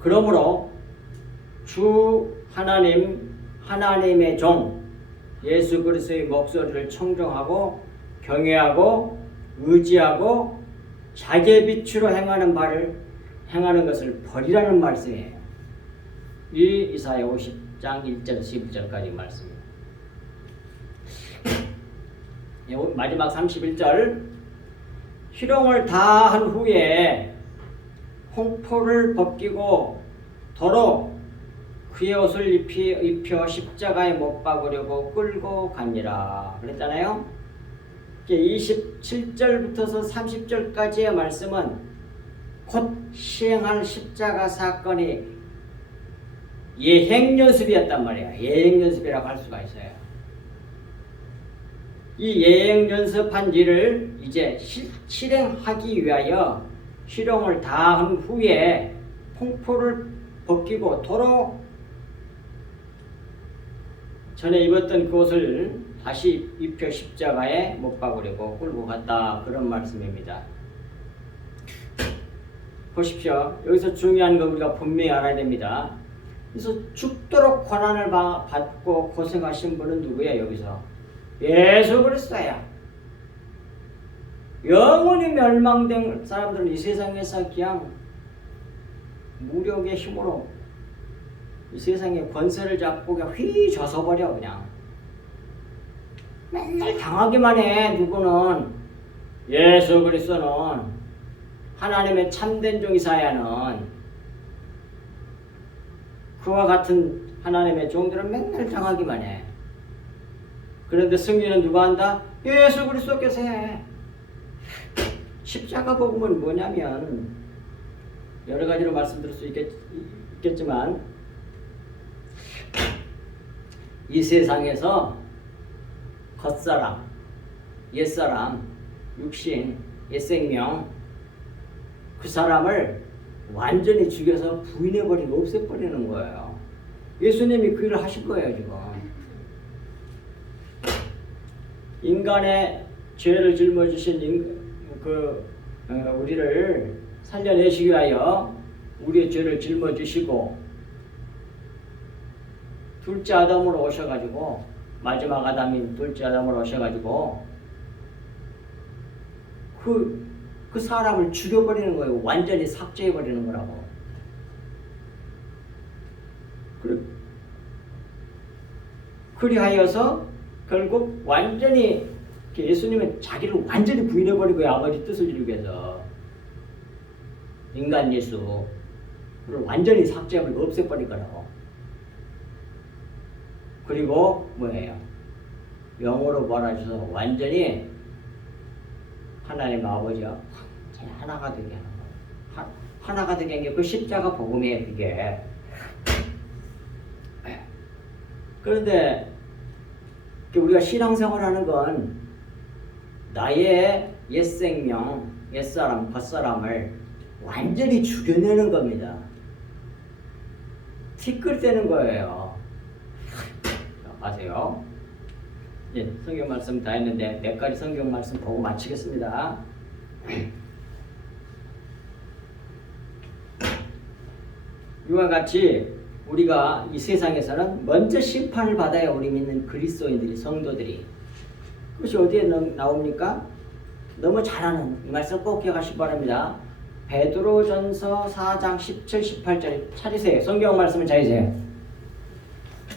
그러므로 주 하나님의 종 예수 그리스도의 목소리를 청종하고 경외하고 의지하고 자기의 빛으로 행하는 것을 버리라는 말씀이에요. 이 이사야 50장 1절 11절까지 말씀입니다. 마지막 31절 희롱을 다 한 후에 홍포를 벗기고 도로 그의 옷을 입혀 십자가에 못 박으려고 끌고 갑니다. 그랬잖아요. 27절부터서 30절까지의 말씀은 곧 시행할 십자가 사건이 예행연습이었단 말이에요. 예행연습이라고 할 수가 있어요. 이 예행연습한 일을 이제 실행하기 위하여 희롱을 다 한 후에 홍포를 벗기고 도로 전에 입었던 그 옷을 다시 입혀 십자가에 못 박으려고 끌고 갔다. 그런 말씀입니다. 보십시오. 여기서 중요한 거 우리가 분명히 알아야 됩니다. 그래서 죽도록 고난을 받고 고생하신 분은 누구야? 여기서 예수 그리스도야. 영원히 멸망된 사람들은 이 세상에서 그냥 무력의 힘으로 이 세상의 권세를 잡고 그냥 휘저서 버려. 그냥 맨날 당하기만 해. 누구는 예수 그리스도는 하나님의 참된 종 이사야는 그와 같은 하나님의 종들은 맨날 당하기만 해. 그런데 승리는 누가 한다? 예수 그리스도께서 해. 십자가 복음은 뭐냐면 여러 가지로 말씀드릴 수 있겠지만 이 세상에서 겉사람, 옛사람, 육신, 옛생명 그 사람을 완전히 죽여서 부인해버리고 없애버리는 거예요. 예수님이 그 일을 하실 거예요. 지금 인간의 죄를 짊어지신 우리를 살려내시기 위하여 우리의 죄를 짊어지시고 둘째 아담으로 오셔가지고 마지막 아담인 둘째 아담으로 오셔가지고 그 사람을 죽여버리는 거예요. 완전히 삭제해버리는 거라고. 그리하여서 결국 완전히 예수님은 자기를 완전히 부인해버리고 아버지 뜻을 이루기 위해서 인간 예수를 완전히 삭제해버리고 없애버릴 거라고. 그리고 뭐예요? 영으로 몰아줘서 완전히 하나님 아버지와 완전히 하나가 되게 하는 거예요. 하나가 되게 한 게 그 십자가 복음이에요. 그게. 그런데 우리가 신앙생활하는 건 나의 옛생명, 옛사람, 겉사람을 완전히 죽여내는 겁니다. 티끌대는 거예요. 아세요? 예, 성경 말씀 다 했는데 몇 가지 성경 말씀 보고 마치겠습니다. 이와 같이 우리가 이 세상에서는 먼저 심판을 받아야 우리 믿는 그리스도인들이, 성도들이. 그것이 어디에 나옵니까? 너무 잘 아는 이 말씀 꼭 기억하시기 바랍니다. 베드로전서 4장 17, 18절 찾으세요. 성경 말씀을 찾으세요.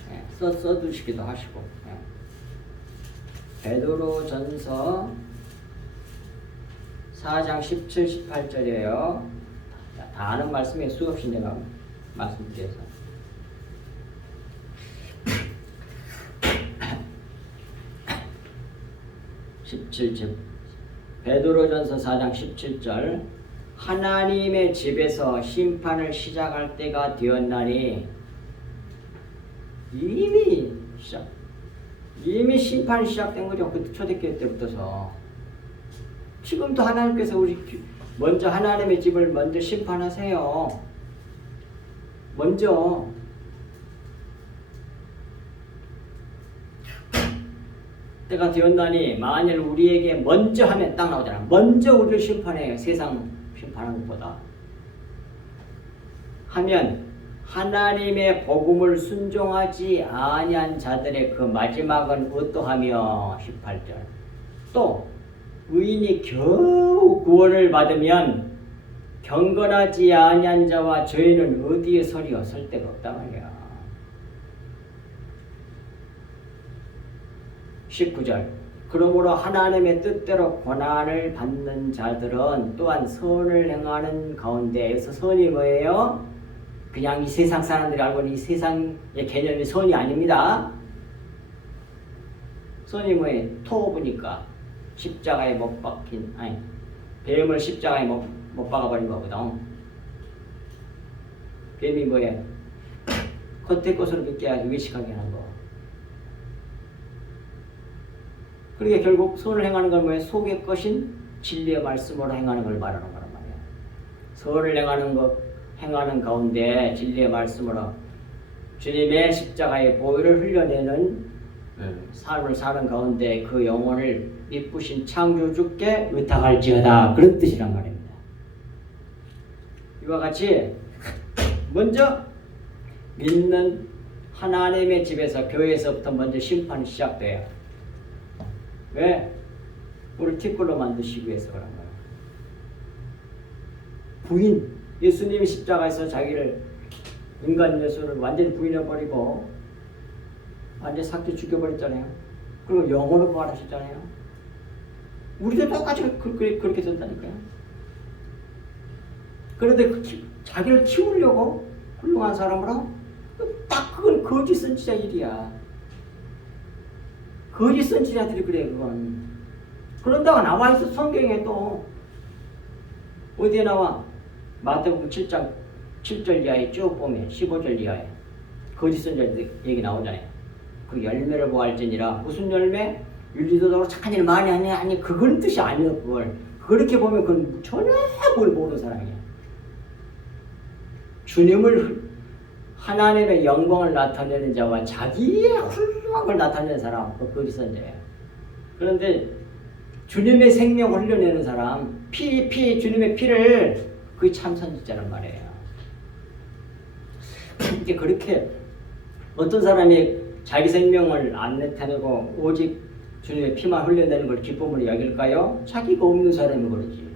네, 써두시기도 하시고. 네. 베드로전서 4장 17, 18절이에요. 다 아는 말씀에 수없이 내가 말씀드려서. 17절 베드로전서 4장 17절 하나님의 집에서 심판을 시작할 때가 되었나니 이미 심판이 시작된 거죠. 그 초대교회 때부터서. 지금도 하나님께서 우리 먼저 하나님의 집을 먼저 심판하세요. 먼저. 때가 되었나니 만일 우리에게 먼저 하면 딱 나오잖아. 먼저 우리를 심판해요. 세상 심판하는 것보다. 하면 하나님의 복음을 순종하지 아니한 자들의 그 마지막은 어떠하며 18절 또 의인이 겨우 구원을 받으면 경건하지 아니한 자와 죄인은 어디에 서리요? 설 데가 없단 말이야. 19절 그러므로 하나님의 뜻대로 고난을 받는 자들은 또한 선을 행하는 가운데에서 선이 뭐예요? 그냥 이 세상 사람들이 알고 있는 이 세상의 개념이 선이 아닙니다. 선이 뭐예요? 토부니까 십자가에 못 박힌 뱀을 십자가에 못 박아버린 거거든. 뱀이 뭐예요? 겉에 것으로 믿게 하지 외식하게 하는 거. 그러니까 결국 선을 행하는 건 뭐예요? 속의 것인 진리의 말씀으로 행하는 걸 말하는 거란 말이에요. 선을 행하는 가운데 진리의 말씀으로 주님의 십자가의 보혈을 흘려내는 삶을 사는 가운데 그 영혼을 이쁘신 창조주께 의탁할지어다, 그런 뜻이란 말입니다. 이와 같이 먼저 믿는 하나님의 집에서, 교회에서부터 먼저 심판이 시작돼요. 왜? 우리 티끌로 만드시기 위해서 그런 거예요. 부인, 예수님이 십자가에서 자기를, 인간 예수를 완전히 부인해버리고 완전히 삭제 죽여버렸잖아요. 그리고 영혼을 부활하셨잖아요. 우리도 똑같이 그렇게 된다니까요. 그런데 자기를 키우려고 훌륭한 사람으로, 딱 그건 거짓 선지자 일이야. 거짓 선지자들이 그래, 그건. 그런다고 나와 있어. 성경에 또 어디에 나와? 마태복음 7장 7절 이하에 쭉 보면 15절 이하에 거짓 선지자들 얘기 나오잖아요. 그 열매를 보할지니라. 무슨 열매? 윤리도덕으로 착한 일 많이 하냐? 아니, 그건 뜻이 아니야. 그걸 그렇게 보면 그건 전혀 뭘 모르는 사람이야. 주님을, 하나님의 영광을 나타내는 자와 자기의 훌륭함을 나타내는 사람, 그 거짓 선지자예요. 그런데 주님의 생명을 흘려내는 사람, 주님의 피를, 그게 참 선지자란 말이에요. 이게 그렇게 어떤 사람이 자기 생명을 안 나타내고 오직 주님의 피만 흘려내는 걸 기쁨으로 여길까요? 자기가 없는 사람이 그러지.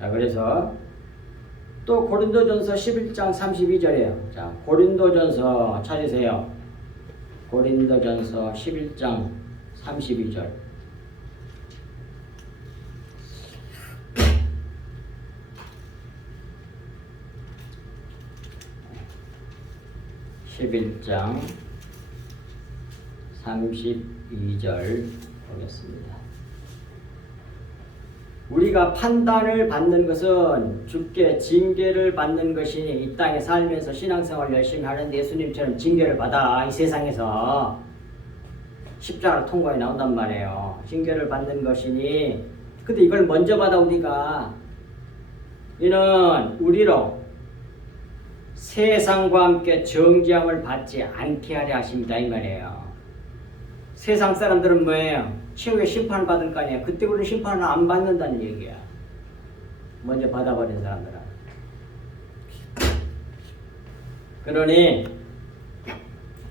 자, 그래서 또 고린도전서 11장 32절이에요. 자, 고린도전서 찾으세요. 고린도전서 11장 32절. (11장 32절) 보겠습니다. 우리가 판단을 받는 것은 주께 징계를 받는 것이니, 이 땅에 살면서 신앙생활 열심히 하는 예수님처럼 징계를 받아. 이 세상에서 십자가를 통과해 나온단 말이에요. 징계를 받는 것이니, 근데 이걸 먼저 받아. 우리가 이는 우리로 세상과 함께 정죄함을 받지 않게 하려 하십니다, 이 말이에요. 세상 사람들은 뭐예요? 최후의 심판을 받을 거 아니에요. 그때 우리는 심판을 안 받는다는 얘기야. 먼저 받아버린 사람들은. 그러니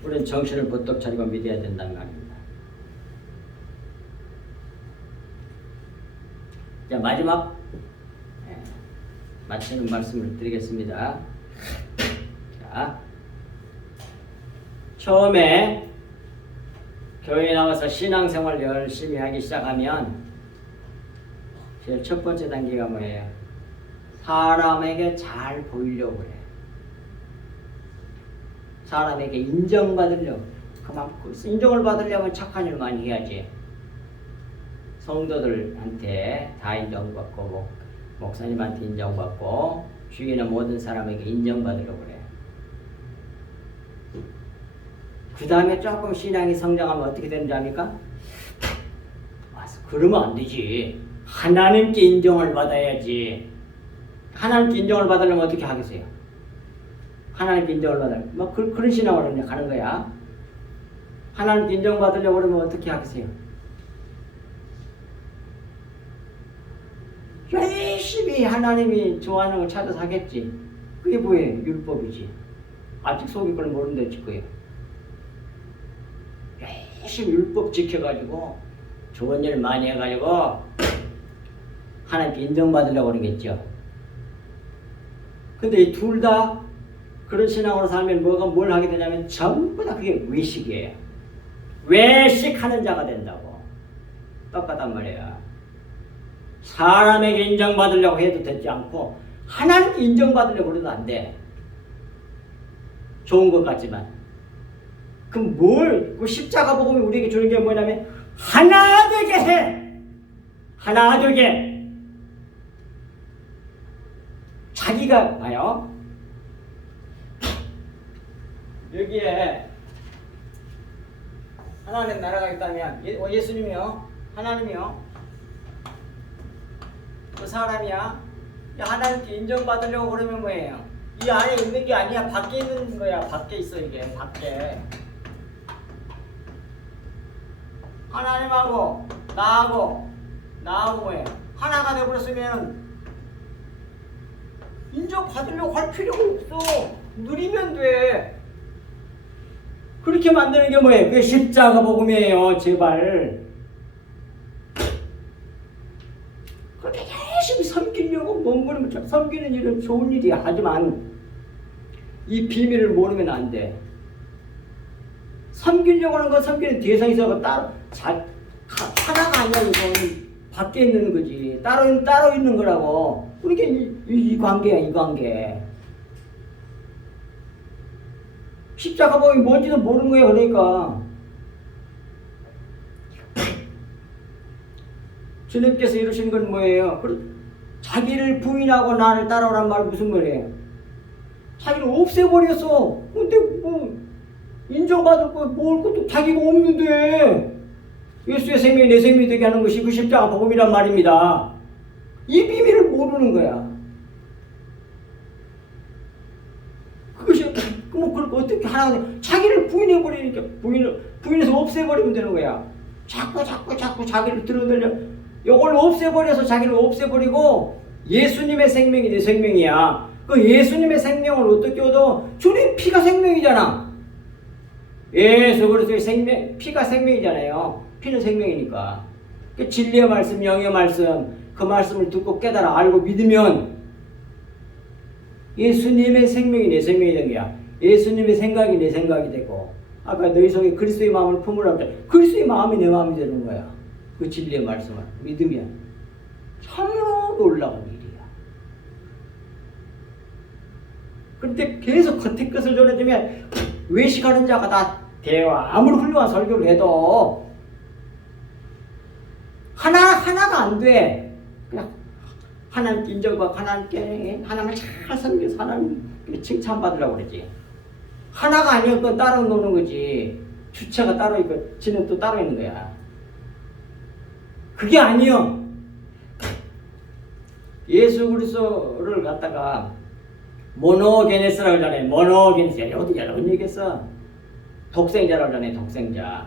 우리는 정신을 번뜩 차리고 믿어야 된다는 말입니다. 자, 마지막 마치는 말씀을 드리겠습니다. 자, 처음에 교회에 나와서 신앙생활 열심히 하기 시작하면 제일 첫 번째 단계가 뭐예요? 사람에게 잘 보이려고 그래. 사람에게 인정받으려고. 그만큼 인정을 받으려면 착한 일 많이 해야지. 성도들한테 다 인정받고, 목사님한테 인정받고, 주위에 모든 사람에게 인정받으려고 그래. 그 다음에 조금 신앙이 성장하면 어떻게 되는지 압니까? 그러면 안 되지. 하나님께 인정을 받아야지. 하나님께 인정을 받으려면 어떻게 하겠어요? 하나님께 인정을 받으려면 뭐 그런 신앙으로 그냥 가는 거야. 하나님께 인정받으려고 그러면 어떻게 하겠어요? 열심히 하나님이 좋아하는 걸 찾아서 하겠지. 그게 뭐예요? 율법이지. 아직 속일 걸 모르는데 지거예요. 열심히 율법 지켜가지고 좋은 일 많이 해가지고 하나님께 인정받으려고 그러겠죠. 근데 이 둘 다 그런 신앙으로 살면 뭘 하게 되냐면 전부 다 그게 외식이에요. 외식하는 자가 된다고. 똑같단 말이야. 사람에게 인정받으려고 해도 되지 않고 하나님께 인정받으려고 해도 안 돼. 좋은 것 같지만. 그럼 그 십자가 복음이 우리에게 주는 게 뭐냐면 하나 되게 해. 하나 되게. 자기가 봐요. 여기에 하나님 나라가 있다면 예수님이요, 하나님이요, 그 사람이야. 하나님께 인정받으려고 그러면 뭐예요? 이 안에 있는 게 아니야. 밖에 있는 거야. 밖에 있어. 이게 밖에. 하나님하고 나하고 뭐예요? 하나가 되어버렸으면 인정받으려고 할 필요가 없어. 누리면 돼. 그렇게 만드는 게 뭐예요? 그게 십자가 복음이에요. 제발. 그렇게 열심히 섬기려고 몸부림을 섬기는 일은 좋은 일이야. 하지만 이 비밀을 모르면 안 돼. 섬기려고 하는 건 섬기는 대상이 있어서 따로 하나가 아니야. 이거는 밖에 있는 거지. 따로 있는 거라고. 그러니까 이 관계야. 이 관계. 십자가 복음이 뭔지도 모르는 거야. 그러니까 주님께서 이루신 건 뭐예요? 자기를 부인하고 나를 따라오란 말은 무슨 말이에요? 자기를 없애버렸어. 근데 뭐 인정받을 거 먹을 것도 자기가 없는데 예수의 생명이 내 생명이 되게 하는 것이 그 십자가 복음이란 말입니다. 이 비밀을 모르는 거야. 그것이 뭐 그걸 어떻게 하나 자기를 부인해버리니까 부인해서 없애버리면 되는 거야. 자꾸 자기를 드러내려 이걸 없애버려서 자기를 없애버리고 예수님의 생명이 내 생명이야. 그 예수님의 생명을 어떻게 얻어? 주님 피가 생명이잖아. 예수 그리스도의 생명, 피가 생명이잖아요. 피는 생명이니까. 그 진리의 말씀, 영의 말씀, 그 말씀을 듣고 깨달아 알고 믿으면 예수님의 생명이 내 생명이 된 거야. 예수님의 생각이 내 생각이 되고, 아까 너희 속에 그리스도의 마음을 품으라고 했잖아. 그리스도의 마음이 내 마음이 되는 거야. 그 진리의 말씀을 믿으면 참으로 놀라운 일이야. 그런데 계속 겉의 것을 전해주면 외식하는 자가 다 돼요. 아무리 훌륭한 설교를 해도 하나가 안 돼. 그냥 하나님께 인정받고 하나님을 잘 섬겨서 하나님 칭찬받으려고 그러지. 하나가 아니면 그건 따로 노는 거지. 주체가 따로 있고 지는 또 따로 있는 거야. 그게 아니요. 예수 그리스도를 갖다가 모노게네스라고 하잖아요. 모노게네스. 어디 여러 번 얘기했어. 독생자라고 하잖아요. 독생자.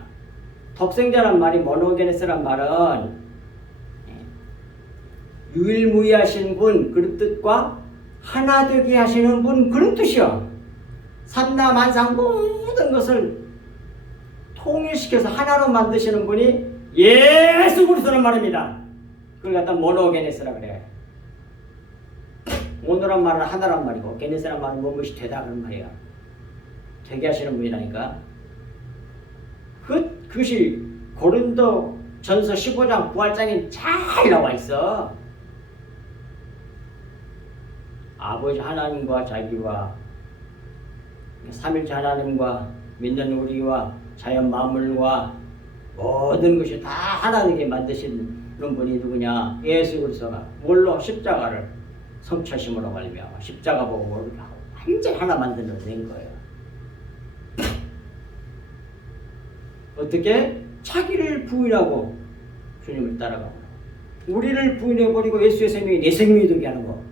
독생자란 말이 모노게네스란 말은 유일무이하신 분 그런 뜻과 하나 되게 하시는 분 그런 뜻이요. 삼라만상 모든 것을 통일시켜서 하나로 만드시는 분이 예수 그리스도란 말입니다. 그걸 갖다 모노게네스라 그래. 모노란 말은 하나란 말이고 게네스란 말은 무엇이 되다 그런 말이야. 되게 하시는 분이라니까. 그것이 고린도 전서 15장 부활장에 잘 나와 있어. 아버지 하나님과 자기와 삼일체 하나님과 믿는 우리와 자연 만물과 모든 것이 다 하나 되게 만드신 그런 분이 누구냐? 예수 그리스도가 뭘로 십자가를 성취하심으로 말미암아 십자가 보고 완전히 하나 만드는 된 거예요. 어떻게? 자기를 부인하고 주님을 따라가고 우리를 부인해버리고 예수의 생명이 내 생명이 되게 하는 거.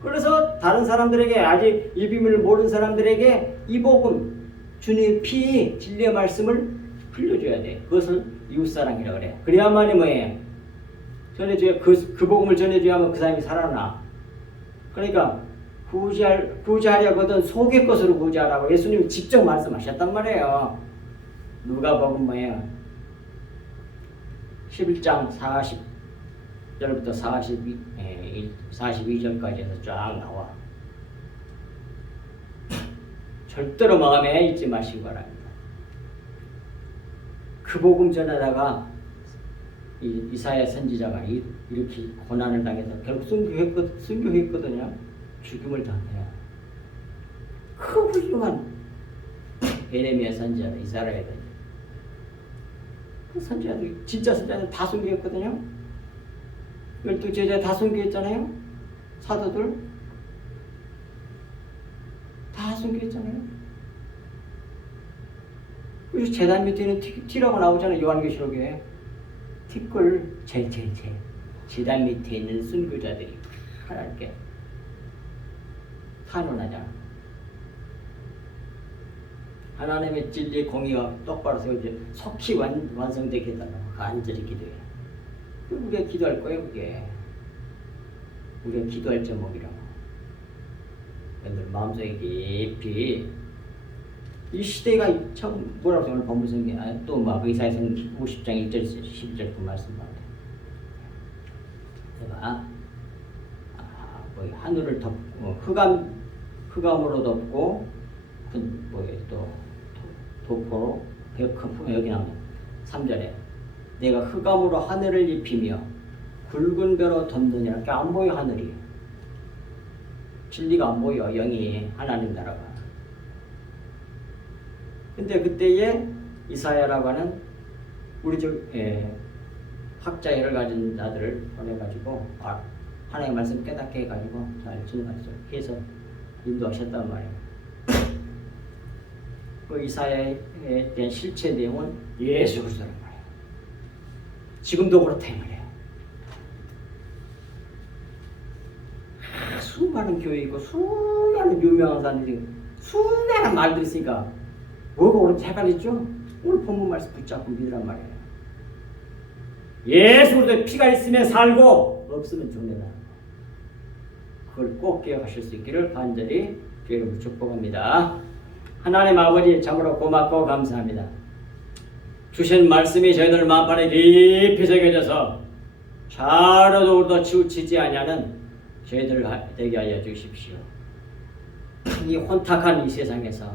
그래서 다른 사람들에게 아직 이 비밀을 모르는 사람들에게 이 복음 주님의 피 진리의 말씀을 흘려줘야 돼. 그것을 이웃사랑이라고 그래. 그래야만이 뭐예요? 전해줘야 그 복음을 전해줘야만 그 사람이 살아나. 그러니까 구제하려거든 속의 것으로 구제하라고 예수님이 직접 말씀하셨단 말이에요. 누가복음 뭐예요? 11장 40절부터 42절까지 해서 쫙 나와. 절대로 마음에 잊지 마시기 바랍니다. 그 복음 전하다가 이사야 선지자가 이렇게 고난을 당해서 결국 순교했거든요. 죽임을 당해요. 그 훌륭한 예레미야 선지자도 이스라엘에 그 선지자들 진짜 선지자들 다 순교했거든요. 12제자 다 순교했잖아요. 사도들 다 순교했잖아요. 그래서 제단 밑에 있는 티라고 나오잖아요. 요한계시록에 티끌 제단 밑에 있는 순교자들이 하나님께 탄원하잖아. 하나님의 진리 공의가 똑바로 세워져 속히 완성되게 해달라고 간절히 기도해. 우리가 기도할 거예요. 그게 우리가 기도할 제목이라고. 여러분들 마음속에 깊이 이 시대가 참 뭐라고 오늘 본문 성경 또 막 의사에서 50장 1절 12절 그 말씀 말이야. 내가 뭐 하늘을 덮고 흑암으로 덮고 또 덮고 여기 나오네 3절에 내가 흑암으로 하늘을 입히며 굵은 배로 덮느니라. 그러니까 안 보여 하늘이. 진리가 안 보여 영이 하나님 나라가. 근데 그때에 이사야라고 하는 우리 학자애를 가진 자들을 보내가지고 하나님의 말씀 깨닫게 해가지고 잘 해서 인도하셨단 말이에요. 그 이사야에 대한 실체 내용은 예수 그리스도란 말이에요. 지금도 그렇다 이 말이에요. 수많은 교회 있고 수많은 유명한 사람들이 수많은 말들이 있으니까 뭐가 옳은지 헷갈리죠? 오늘 본문 말씀 붙잡고 믿으란 말이에요. 예수 그리스도의 피가 있으면 살고 없으면 죽는다. 그걸 꼭 기억하실 수 있기를 간절히 주의 축복합니다. 하나님 아버지 참으로 고맙고 감사합니다. 주신 말씀이 저희들 마음판에 깊이 새겨져서 차로도 우리도 치우치지 아니하는 저희들 되게 하여 주십시오. 이 혼탁한 이 세상에서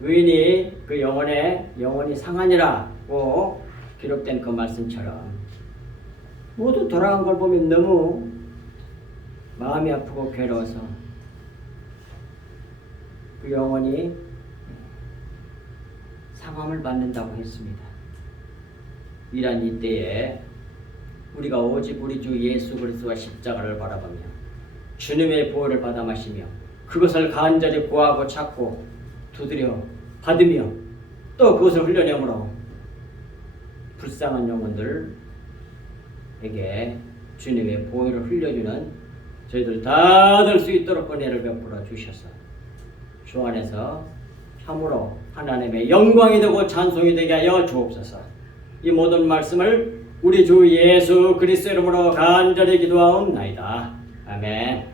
의인이 그 영혼이 상하니라고 기록된 그 말씀처럼 모두 돌아간 걸 보면 너무 마음이 아프고 괴로워서 그 영혼이 상함을 받는다고 했습니다. 이란 이때에 우리가 오직 우리 주 예수 그리스도와 십자가를 바라보며 주님의 보혈을 받아 마시며 그것을 간절히 구하고 찾고 두드려 받으며 또 그것을 흘려내므로 불쌍한 영혼들에게 주님의 보혈을 흘려주는 저희들 다 될 수 있도록 은혜를 베풀어 주셔서 주 안에서 참으로 하나님의 영광이 되고 찬송이 되게 하여 주옵소서. 이 모든 말씀을 우리 주 예수 그리스도 이름으로 간절히 기도하옵나이다. 아멘.